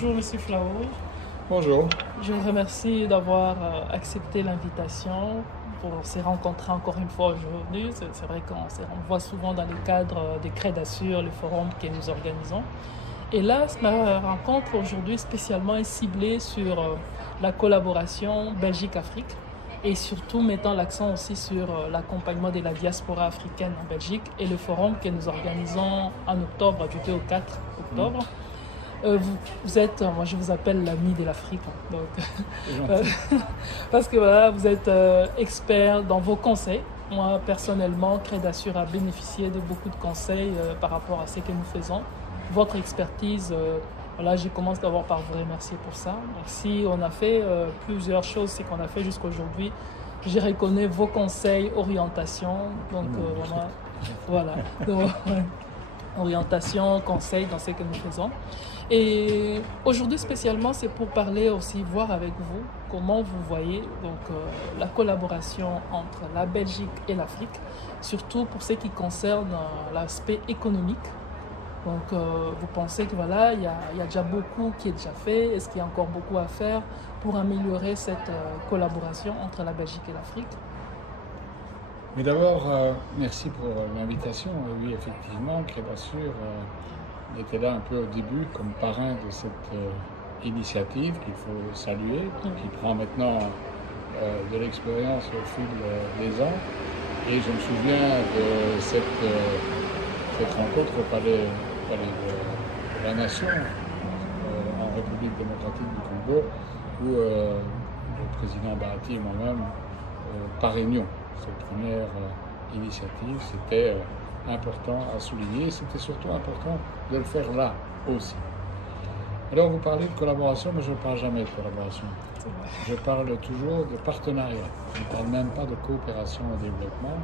Bonjour Monsieur Flao, Bonjour. je vous remercie d'avoir accepté l'invitation pour se rencontrer encore une fois aujourd'hui. C'est vrai qu'on voit souvent dans le cadre des Crêts d'Assur, les forums que nous organisons. Et là, ma rencontre aujourd'hui spécialement est ciblée sur la collaboration Belgique-Afrique et surtout mettant l'accent aussi sur l'accompagnement de la diaspora africaine en Belgique et le forum que nous organisons en octobre, du 2 au 4 octobre. Vous êtes, moi je vous appelle l'ami de l'Afrique, hein, donc, parce que voilà, vous êtes expert dans vos conseils. Moi personnellement, Crêts d'Assur a bénéficié de beaucoup de conseils par rapport à ce que nous faisons. Votre expertise, voilà, je commence d'abord par vous remercier pour ça. Donc, si on a fait plusieurs choses, c'est qu'on a fait jusqu'à aujourd'hui, je reconnais vos conseils, orientations, donc voilà. Donc, orientation, conseils dans ce que nous faisons. Et aujourd'hui spécialement, c'est pour parler aussi, voir avec vous comment vous voyez donc, la collaboration entre la Belgique et l'Afrique, surtout pour ce qui concerne l'aspect économique. Donc vous pensez que voilà, il y a déjà beaucoup qui est déjà fait, est-ce qu'il y a encore beaucoup à faire pour améliorer cette collaboration entre la Belgique et l'Afrique? Mais d'abord, merci pour l'invitation. Oui, effectivement, Crêts d'Assur était là un peu au début comme parrain de cette initiative qu'il faut saluer, qui prend maintenant de l'expérience au fil des ans. Et je me souviens de cette rencontre au palais de la Nation en République démocratique du Congo, où le président Bahati et moi-même parrainions cette première initiative. C'était important à souligner, c'était surtout important de le faire là aussi. Alors vous parlez de collaboration, mais je ne parle jamais de collaboration. Je parle toujours de partenariat. Je ne parle même pas de coopération au développement.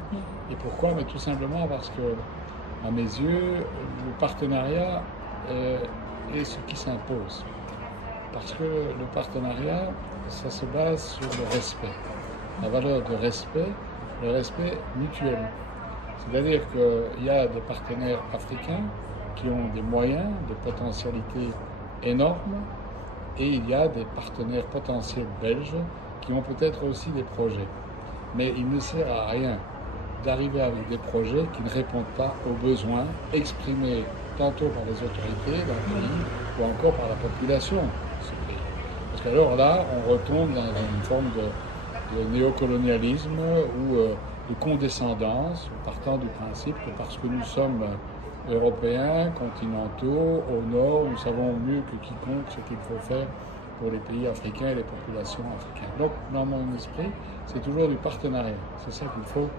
Et pourquoi? Mais tout simplement parce que, à mes yeux, le partenariat est ce qui s'impose. Parce que le partenariat, ça se base sur le respect. La valeur de respect, le respect mutuel. C'est-à-dire qu'il y a des partenaires africains qui ont des moyens, des potentialités énormes, et il y a des partenaires potentiels belges qui ont peut-être aussi des projets. Mais il ne sert à rien d'arriver avec des projets qui ne répondent pas aux besoins exprimés tantôt par les autorités d'un pays ou encore par la population de ce pays. Parce qu'alors là, on retombe dans une forme de néocolonialisme ou de condescendance, partant du principe que parce que nous sommes européens, continentaux, au nord, nous savons mieux que quiconque ce qu'il faut faire pour les pays africains et les populations africaines. Donc, dans mon esprit, c'est toujours du partenariat. C'est ça qu'il faut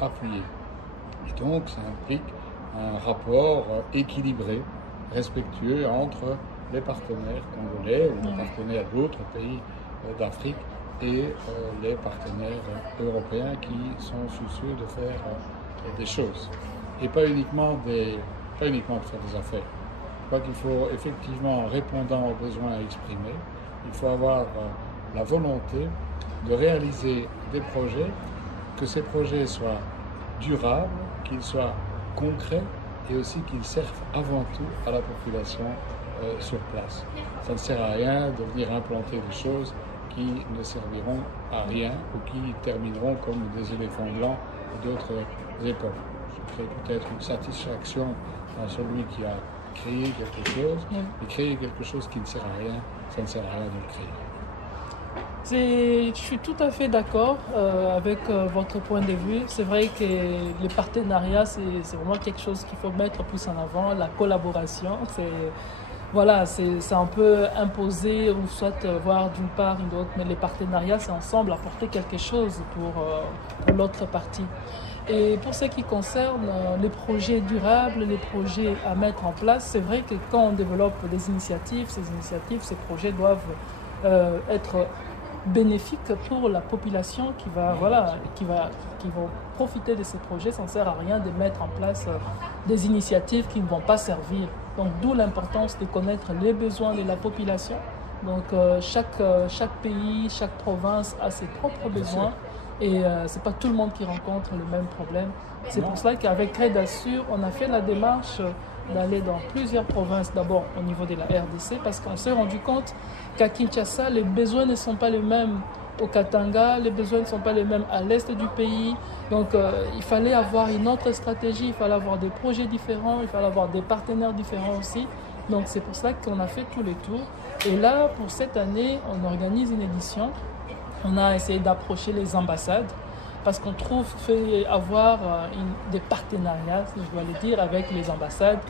appuyer. Et donc, ça implique un rapport équilibré, respectueux entre les partenaires congolais ou les partenaires d'autres pays d'Afrique et les partenaires européens qui sont soucieux de faire des choses. Et pas uniquement de faire des affaires. Je crois qu'il faut effectivement, en répondant aux besoins exprimés, il faut avoir la volonté de réaliser des projets, que ces projets soient durables, qu'ils soient concrets et aussi qu'ils servent avant tout à la population sur place. Ça ne sert à rien de venir implanter des choses qui ne serviront à rien ou qui termineront comme des éléphants blancs d'autres époques. Je crée peut-être une satisfaction dans celui qui a créé quelque chose, et créer quelque chose qui ne sert à rien, ça ne sert à rien de le créer. Je suis tout à fait d'accord avec votre point de vue. C'est vrai que le partenariat, c'est vraiment quelque chose qu'il faut mettre plus en avant. La collaboration, voilà, c'est un peu imposé ou soit voir d'une part une autre, mais les partenariats, c'est ensemble apporter quelque chose pour l'autre partie. Et pour ce qui concerne les projets durables, les projets à mettre en place, c'est vrai que quand on développe des initiatives, ces projets doivent être bénéfiques pour la population qui vont profiter de ces projets. Ça ne sert à rien de mettre en place des initiatives qui ne vont pas servir. Donc d'où l'importance de connaître les besoins de la population. Donc chaque pays, chaque province a ses propres besoins et c'est pas tout le monde qui rencontre le même problème. C'est pour cela qu'avec Crêts d'Assur, on a fait la démarche d'aller dans plusieurs provinces, d'abord au niveau de la RDC, parce qu'on s'est rendu compte qu'à Kinshasa, les besoins ne sont pas les mêmes. Au Katanga, les besoins ne sont pas les mêmes à l'est du pays. Donc il fallait avoir une autre stratégie, il fallait avoir des projets différents, il fallait avoir des partenaires différents aussi. Donc c'est pour ça qu'on a fait tous les tours. Et là, pour cette année, on organise une édition. On a essayé d'approcher les ambassades parce qu'on trouve fait avoir des partenariats, si je dois le dire, avec les ambassades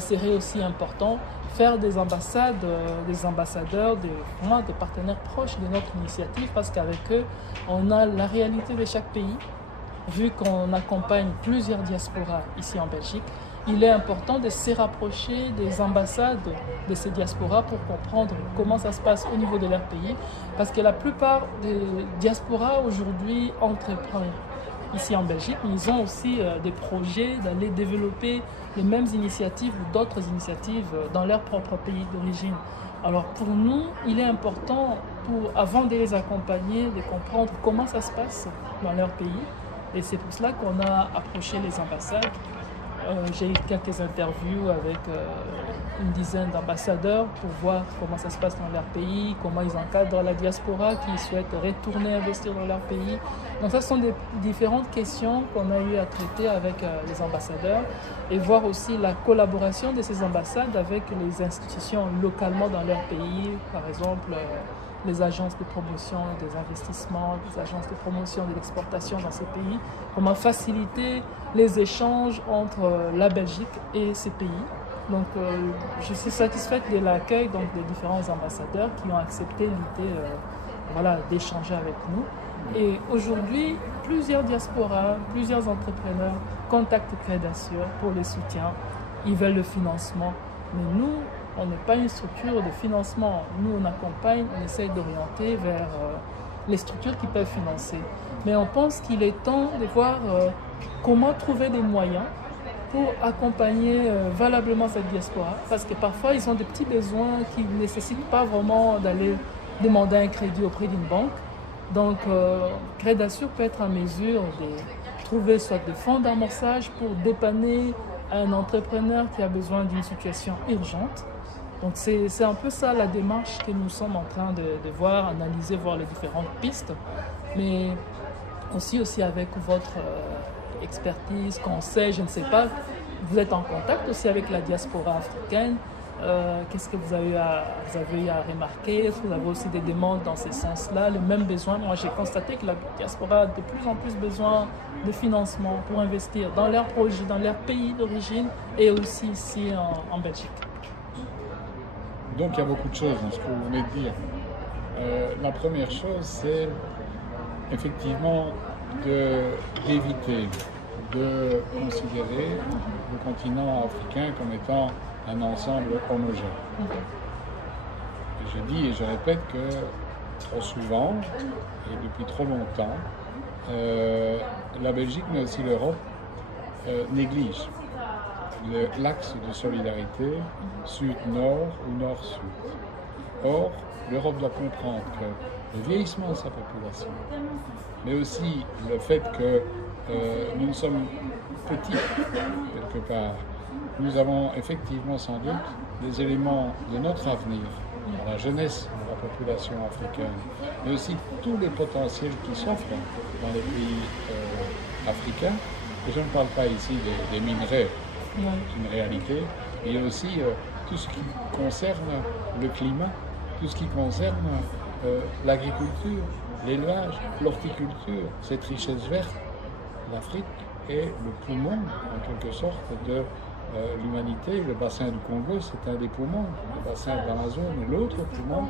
serait aussi important. Faire des ambassades, des ambassadeurs, vraiment des partenaires proches de notre initiative parce qu'avec eux, on a la réalité de chaque pays. Vu qu'on accompagne plusieurs diasporas ici en Belgique, il est important de se rapprocher des ambassades de ces diasporas pour comprendre comment ça se passe au niveau de leur pays. Parce que la plupart des diasporas aujourd'hui entreprennent ici en Belgique, mais ils ont aussi des projets d'aller développer les mêmes initiatives ou d'autres initiatives dans leur propre pays d'origine. Alors pour nous, il est important, avant de les accompagner, de comprendre comment ça se passe dans leur pays. Et c'est pour cela qu'on a approché les ambassades. J'ai eu quelques interviews avec une dizaine d'ambassadeurs pour voir comment ça se passe dans leur pays, comment ils encadrent la diaspora qui souhaite retourner investir dans leur pays. Donc ça, ce sont des différentes questions qu'on a eu à traiter avec les ambassadeurs et voir aussi la collaboration de ces ambassades avec les institutions localement dans leur pays, par exemple les agences de promotion des investissements, les agences de promotion de l'exportation dans ces pays, comment faciliter les échanges entre la Belgique et ces pays. Donc je suis satisfaite de l'accueil des différents ambassadeurs qui ont accepté l'idée d'échanger avec nous. Et aujourd'hui, plusieurs diasporas, plusieurs entrepreneurs contactent Crédassure pour le soutien. Ils veulent le financement. Mais nous, on n'est pas une structure de financement. Nous, on accompagne, on essaye d'orienter vers les structures qui peuvent financer. Mais on pense qu'il est temps de voir comment trouver des moyens pour accompagner valablement cette diaspora. Parce que parfois, ils ont des petits besoins qui ne nécessitent pas vraiment d'aller demander un crédit auprès d'une banque. Donc, Crédassure peut être en mesure de trouver soit des fonds d'amorçage pour dépanner un entrepreneur qui a besoin d'une situation urgente. Donc c'est un peu ça la démarche que nous sommes en train de voir, analyser, voir les différentes pistes, mais aussi avec votre expertise, conseil, je ne sais pas, vous êtes en contact aussi avec la diaspora africaine. Qu'est-ce que vous avez eu à remarquer? Est-ce que vous avez aussi des demandes dans ce sens-là, les mêmes besoins? Moi, j'ai constaté que la diaspora a de plus en plus besoin de financement pour investir dans leurs projets, dans leur pays d'origine et aussi ici en Belgique. Donc, il y a beaucoup de choses dans ce que vous venez de dire. La première chose, c'est effectivement d'éviter de considérer le continent africain comme étant un ensemble homogène. Je dis et je répète que trop souvent, et depuis trop longtemps, la Belgique, mais aussi l'Europe, néglige l'axe de solidarité sud-nord ou nord-sud. Or, l'Europe doit comprendre que le vieillissement de sa population, mais aussi le fait que nous sommes petits, quelque part, nous avons effectivement sans doute des éléments de notre avenir, dans la jeunesse de la population africaine, mais aussi tous les potentiels qui s'offrent dans les pays africains. Et je ne parle pas ici des minerais, c'est une réalité, mais il y a aussi tout ce qui concerne le climat, tout ce qui concerne l'agriculture, l'élevage, l'horticulture, cette richesse verte. L'Afrique est le poumon, en quelque sorte, de l'humanité. Le bassin du Congo, c'est un des poumons. Le bassin de l'Amazon est l'autre poumon.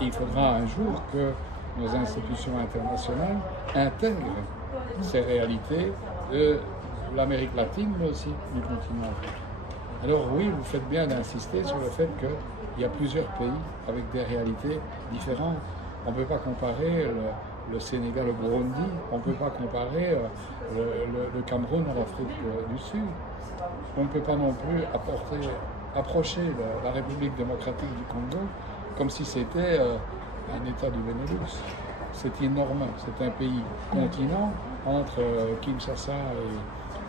Et il faudra un jour que nos institutions internationales intègrent ces réalités de l'Amérique latine, mais aussi du continent africain. Alors oui, vous faites bien d'insister sur le fait qu'il y a plusieurs pays avec des réalités différentes. On ne peut pas comparer le Sénégal au Burundi, on ne peut pas comparer le Cameroun à l'Afrique du Sud. On ne peut pas non plus approcher la République démocratique du Congo comme si c'était un État du Benelux. C'est énorme, c'est un pays continent. Entre Kinshasa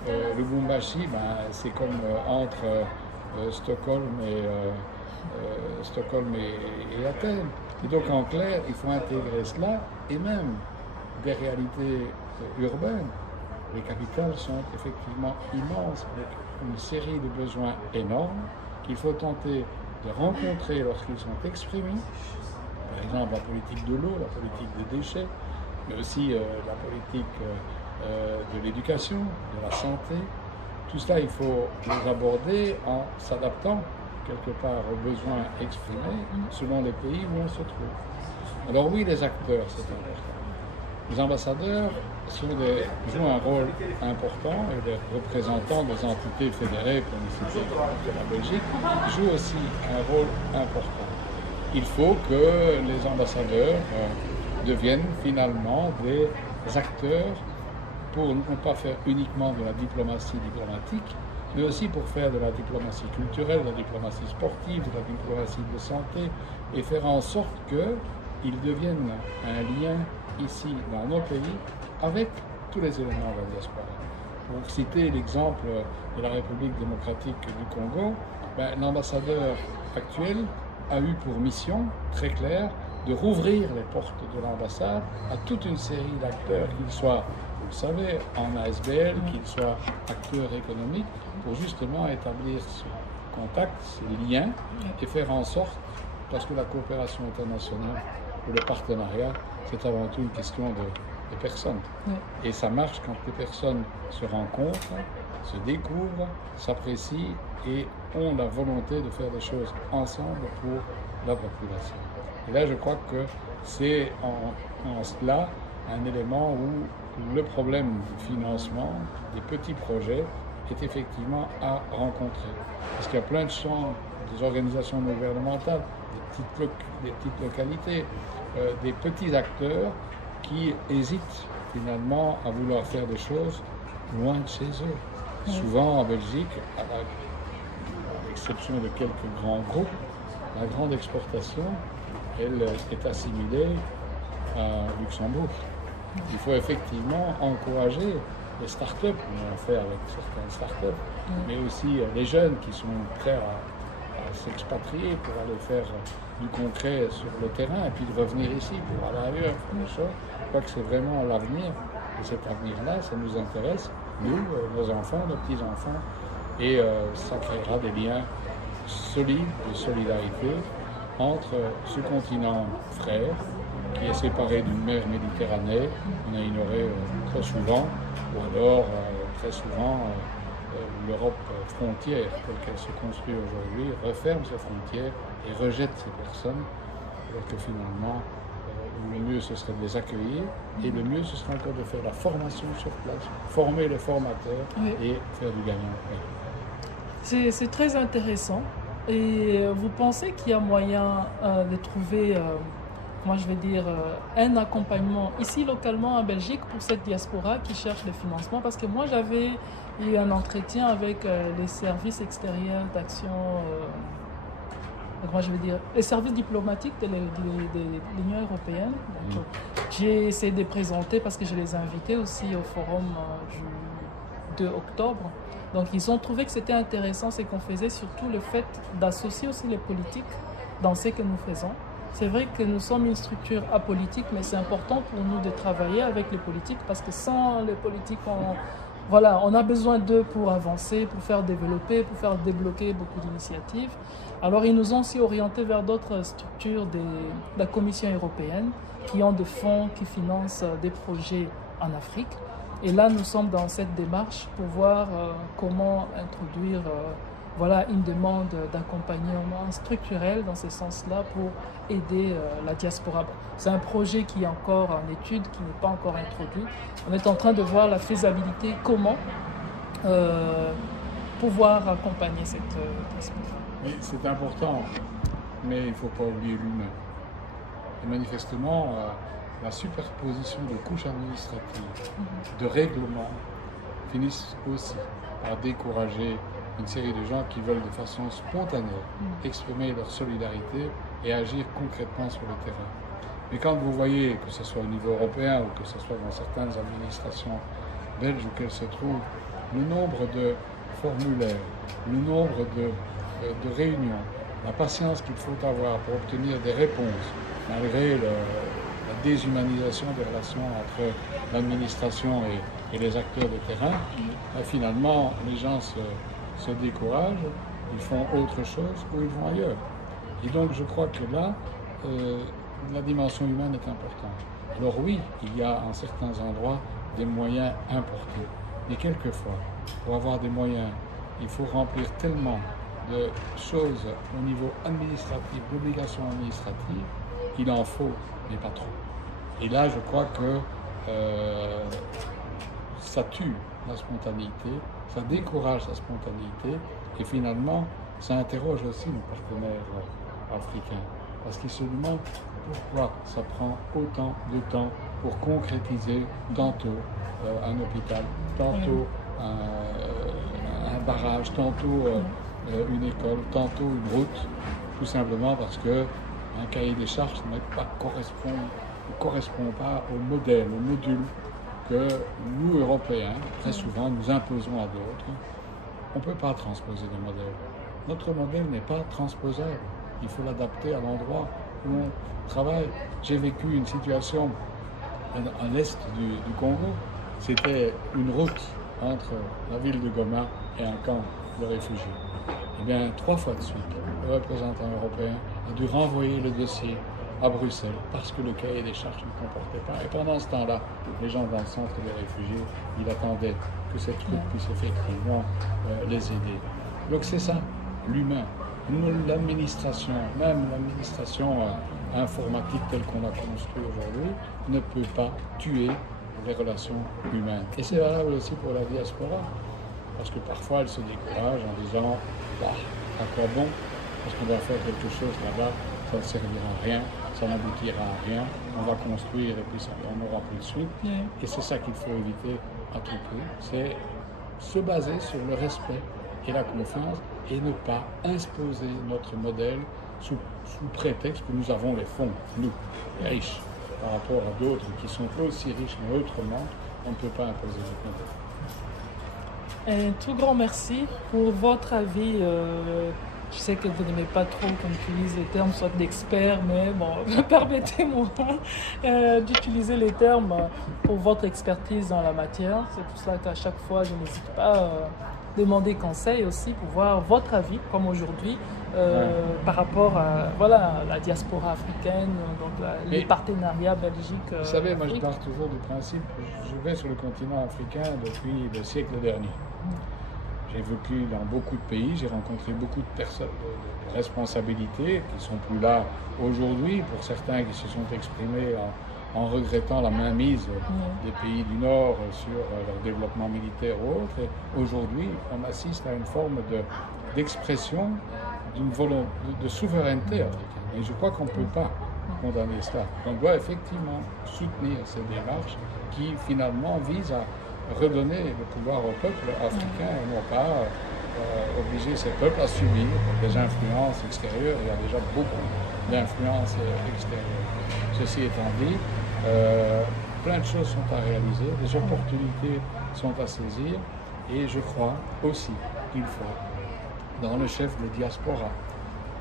et Lubumbashi, c'est comme entre Stockholm et Athènes. Et donc en clair, il faut intégrer cela et même des réalités urbaines. Les capitales sont effectivement immenses, avec une série de besoins énormes qu'il faut tenter de rencontrer lorsqu'ils sont exprimés. Par exemple, la politique de l'eau, la politique des déchets, mais aussi la politique de l'éducation, de la santé. Tout cela, il faut les aborder en s'adaptant quelque part aux besoins exprimés selon les pays où on se trouve. Alors oui, les acteurs, c'est important. Les ambassadeurs jouent un rôle important et les représentants des entités fédérées, comme ici la Belgique, jouent aussi un rôle important. Il faut que les ambassadeurs deviennent finalement des acteurs pour ne pas faire uniquement de la diplomatie diplomatique, mais aussi pour faire de la diplomatie culturelle, de la diplomatie sportive, de la diplomatie de santé, et faire en sorte qu'ils deviennent un lien ici dans nos pays avec tous les éléments de la diaspora. Pour citer l'exemple de la République démocratique du Congo, l'ambassadeur actuel a eu pour mission très claire de rouvrir les portes de l'ambassade à toute une série d'acteurs, qu'ils soient, vous le savez, en ASBL, qu'ils soient acteurs économiques, pour justement établir ce contact, ces liens, et faire en sorte, parce que la coopération internationale ou le partenariat, c'est avant tout une question de personnes. Et ça marche quand les personnes se rencontrent, se découvrent, s'apprécient et ont la volonté de faire des choses ensemble pour la population. Et là, je crois que c'est en cela un élément où le problème du financement des petits projets est effectivement à rencontrer. Parce qu'il y a plein de champs, des organisations non gouvernementales, des petites localités, des petits acteurs qui hésitent finalement à vouloir faire des choses loin de chez eux. Souvent en Belgique, à l'exception de quelques grands groupes, la grande exportation, elle est assimilée à Luxembourg. Il faut effectivement encourager les startups, on en fait avec certaines startups, mais aussi les jeunes qui sont prêts à s'expatrier pour aller faire du concret sur le terrain et puis de revenir ici pour aller ailleurs. Je crois que c'est vraiment l'avenir. Et cet avenir-là, ça nous intéresse, nous, nos enfants, nos petits-enfants, et ça créera des liens solides de solidarité entre ce continent frère qui est séparé d'une mer Méditerranée, on a ignoré très souvent, ou alors très souvent l'Europe frontière telle qu'elle se construit aujourd'hui referme ses frontières et rejette ces personnes, alors que finalement le mieux ce serait de les accueillir et le mieux ce serait encore de faire la formation sur place, former les formateurs et faire du gagnant. C'est très intéressant. Et vous pensez qu'il y a moyen de trouver, comment je vais dire, un accompagnement ici localement en Belgique pour cette diaspora qui cherche le financement? Parce que moi j'avais eu un entretien avec les services extérieurs d'action, comment je vais dire, les services diplomatiques de l'Union européenne. Donc, j'ai essayé de les présenter parce que je les ai invités aussi au forum du 2 octobre. Donc ils ont trouvé que c'était intéressant ce qu'on faisait, surtout le fait d'associer aussi les politiques dans ce que nous faisons. C'est vrai que nous sommes une structure apolitique, mais c'est important pour nous de travailler avec les politiques parce que sans les politiques, on a besoin d'eux pour avancer, pour faire développer, pour faire débloquer beaucoup d'initiatives. Alors ils nous ont aussi orientés vers d'autres structures de la Commission européenne qui ont des fonds qui financent des projets en Afrique. Et là, nous sommes dans cette démarche pour voir comment introduire une demande d'accompagnement structurel dans ce sens-là pour aider la diaspora. C'est un projet qui est encore en étude, qui n'est pas encore introduit. On est en train de voir la faisabilité, comment pouvoir accompagner cette diaspora. Oui, c'est important, mais il ne faut pas oublier l'humain. Et manifestement, la superposition de couches administratives, de règlements, finissent aussi par décourager une série de gens qui veulent de façon spontanée exprimer leur solidarité et agir concrètement sur le terrain. Mais quand vous voyez, que ce soit au niveau européen ou que ce soit dans certaines administrations belges où qu'elles se trouvent, le nombre de formulaires, le nombre de de réunion, la patience qu'il faut avoir pour obtenir des réponses, malgré la déshumanisation des relations entre l'administration et les acteurs de terrain, finalement, les gens se découragent, ils font autre chose ou ils vont ailleurs. Et donc, je crois que là, la dimension humaine est importante. Alors oui, il y a en certains endroits des moyens importés. Mais quelquefois, pour avoir des moyens, il faut remplir tellement de choses au niveau administratif, d'obligations administratives, il en faut, mais pas trop. Et là, je crois que ça tue la spontanéité, ça décourage la spontanéité, et finalement, ça interroge aussi nos partenaires africains, parce qu'ils se demandent pourquoi ça prend autant de temps pour concrétiser tantôt un hôpital, tantôt un barrage, tantôt une école, tantôt une route, tout simplement parce que un cahier des charges ne correspond pas au modèle, au module que nous, Européens, très souvent, nous imposons à d'autres. On ne peut pas transposer des modèles. Notre modèle n'est pas transposable. Il faut l'adapter à l'endroit où on travaille. J'ai vécu une situation à l'est du Congo. C'était une route entre la ville de Goma et un camp de réfugiés. Eh bien, 3 fois de suite, le représentant européen a dû renvoyer le dossier à Bruxelles parce que le cahier des charges ne comportait pas. Et pendant ce temps-là, les gens dans le centre des réfugiés, ils attendaient que cette route puisse effectivement les aider. Donc c'est ça, l'humain. L'administration, même l'administration informatique telle qu'on l'a construite aujourd'hui, ne peut pas tuer les relations humaines. Et c'est valable aussi pour la diaspora, parce que parfois elle se décourage en disant à quoi bon, parce qu'on va faire quelque chose là-bas, ça ne servira à rien, ça n'aboutira à rien, on va construire et puis on n'aura plus de suite. Et c'est ça qu'il faut éviter à tout prix, c'est se baser sur le respect et la confiance et ne pas imposer notre modèle sous prétexte que nous avons les fonds, nous, les riches, par rapport à d'autres qui sont aussi riches mais autrement, on ne peut pas imposer notre modèle. Un tout grand merci pour votre avis. Je sais que vous n'aimez pas trop qu'on utilise les termes soit d'experts, mais bon, permettez-moi d'utiliser les termes pour votre expertise dans la matière. C'est pour cela qu'à chaque fois, je n'hésite pas à demander conseil aussi pour voir votre avis, comme aujourd'hui, par rapport à la diaspora africaine, donc les partenariats belgiques. Vous savez, moi je pars toujours du principe que je vais sur le continent africain depuis le siècle dernier. J'ai vécu dans beaucoup de pays, j'ai rencontré beaucoup de personnes de responsabilité qui ne sont plus là aujourd'hui, pour certains qui se sont exprimés en regrettant la mainmise des pays du Nord sur leur développement militaire ou autre. Et aujourd'hui, on assiste à une forme d'expression d'une volonté de souveraineté africaine. Et je crois qu'on ne peut pas condamner cela. On doit effectivement soutenir ces démarches qui finalement visent à redonner le pouvoir au peuple africain et non pas obliger ces peuples à subir des influences extérieures. Il y a déjà beaucoup d'influences extérieures. Ceci étant dit, plein de choses sont à réaliser, des opportunités sont à saisir et je crois aussi qu'il faut, dans le chef de diaspora,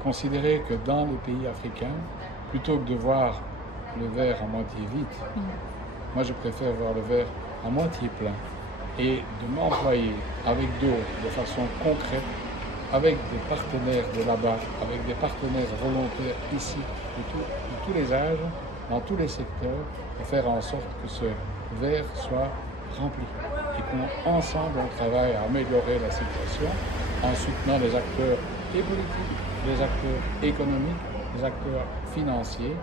considérer que dans les pays africains, plutôt que de voir le verre à moitié vide, moi je préfère voir le verre à moitié plein et de m'employer avec d'autres de façon concrète, avec des partenaires de là-bas, avec des partenaires volontaires ici, de tous les âges, dans tous les secteurs, pour faire en sorte que ce verre soit rempli et qu'ensemble on travaille à améliorer la situation en soutenant les acteurs et politiques, les acteurs économiques, les acteurs financiers,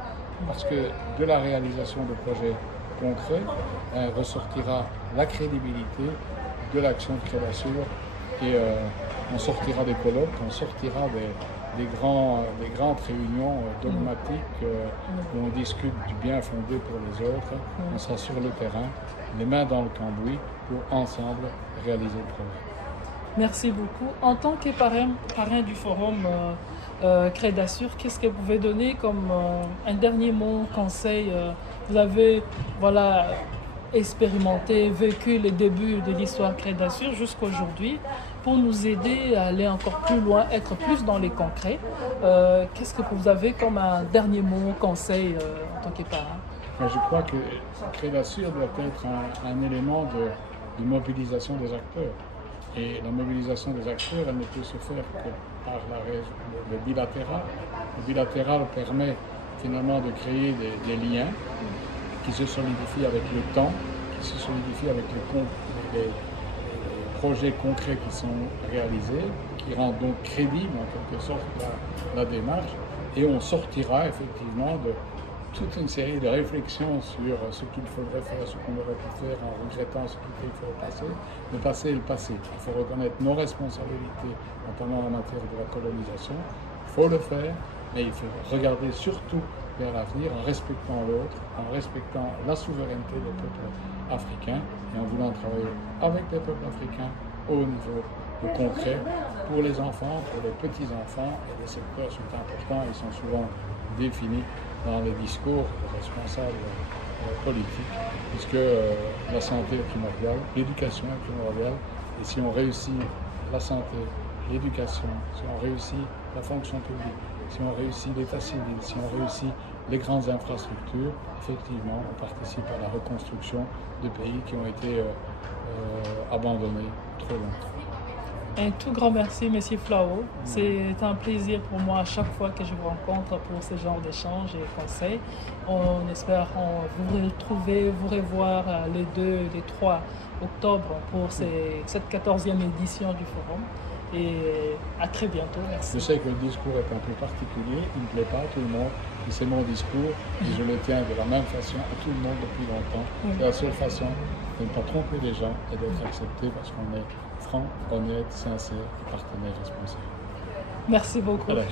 parce que de la réalisation de projets concret, ressortira la crédibilité de l'action de Crédasur et on sortira des colloques, on sortira des grandes réunions dogmatiques où on discute du bien fondé pour les autres, on sera sur le terrain, les mains dans le cambouis pour ensemble réaliser le projet. Merci beaucoup. En tant que parrain du forum Crédasur, qu'est-ce que vous pouvez donner comme un dernier mot, conseil? Vous avez expérimenté, vécu les débuts de l'histoire Crédasur jusqu'à aujourd'hui. pour nous aider à aller encore plus loin, être plus dans les concrets, qu'est-ce que vous avez comme un dernier mot, conseil en tant que parent? Je crois que Crédassure doit être un élément de mobilisation des acteurs. Et la mobilisation des acteurs, elle ne peut se faire que par le bilatéral. Le bilatéral permet finalement de créer des liens qui se solidifient avec le temps, qui se solidifient avec les projets concrets qui sont réalisés, qui rendent donc crédible en quelque sorte la démarche, et on sortira effectivement de toute une série de réflexions sur ce qu'il faudrait faire, ce qu'on aurait pu faire en regrettant ce qu'il faut passer. Le passé est le passé. Il faut reconnaître nos responsabilités, notamment en matière de la colonisation. Il faut le faire, mais il faut regarder surtout vers l'avenir en respectant l'autre, en respectant la souveraineté des peuples africains et en voulant travailler avec les peuples africains au niveau concret pour les enfants, pour les petits-enfants. Et les secteurs sont importants, ils sont souvent définis dans les discours des responsables politiques, puisque la santé est primordiale, l'éducation est primordiale, et si on réussit la santé, l'éducation, si on réussit la fonction publique, si on réussit l'état civil, si on réussit les grandes infrastructures, effectivement, on participe à la reconstruction de pays qui ont été abandonnés trop longtemps. Un tout grand merci, M. Flao. C'est un plaisir pour moi à chaque fois que je vous rencontre pour ce genre d'échanges et conseils. On espère vous retrouver, vous revoir les 2 et les 3 octobre pour cette 14e édition du forum. Et à très bientôt. Merci. Je sais que le discours est un peu particulier, il ne plaît pas à tout le monde, mais c'est mon discours et je le tiens de la même façon à tout le monde depuis longtemps. C'est la seule façon de ne pas tromper les gens et d'être accepté parce qu'on est franc, honnête, sincère et partenaire responsable. Merci beaucoup. Voilà.